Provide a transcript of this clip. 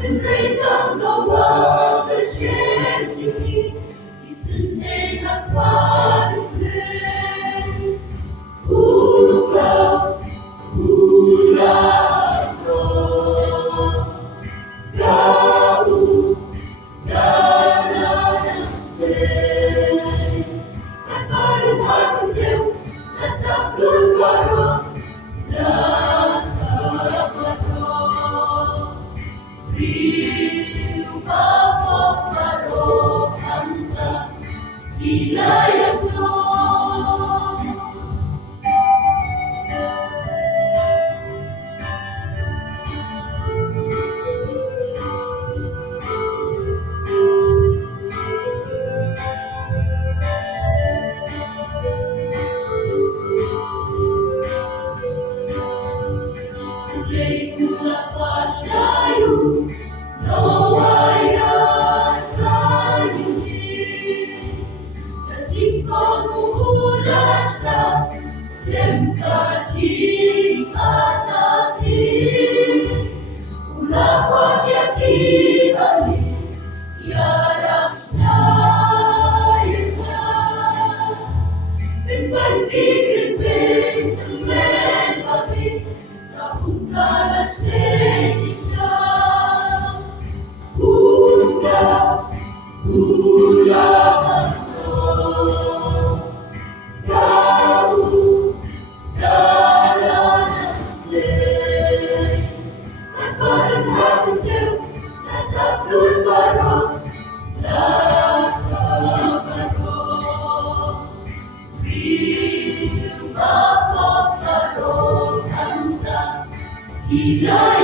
When great the world ashamed to me, isn't hakwarule. Usa, ulako, kau ganaspe. At parang hakudew, natablong paro, natapato. Rio papaparo, anta, hinayagno. Rei kula pasyayu, nawayan kayu ni. Kacingkong umulas na, lem kacing atati. Ulakot yakikali, yarap snayana. Pinbantigin men kami, kaungkalas nesisya. Usta, ulang ko, kau ganaspe. At parang hakudew, natablong paro, natapato. Rio papaparo, anta, hinayagno.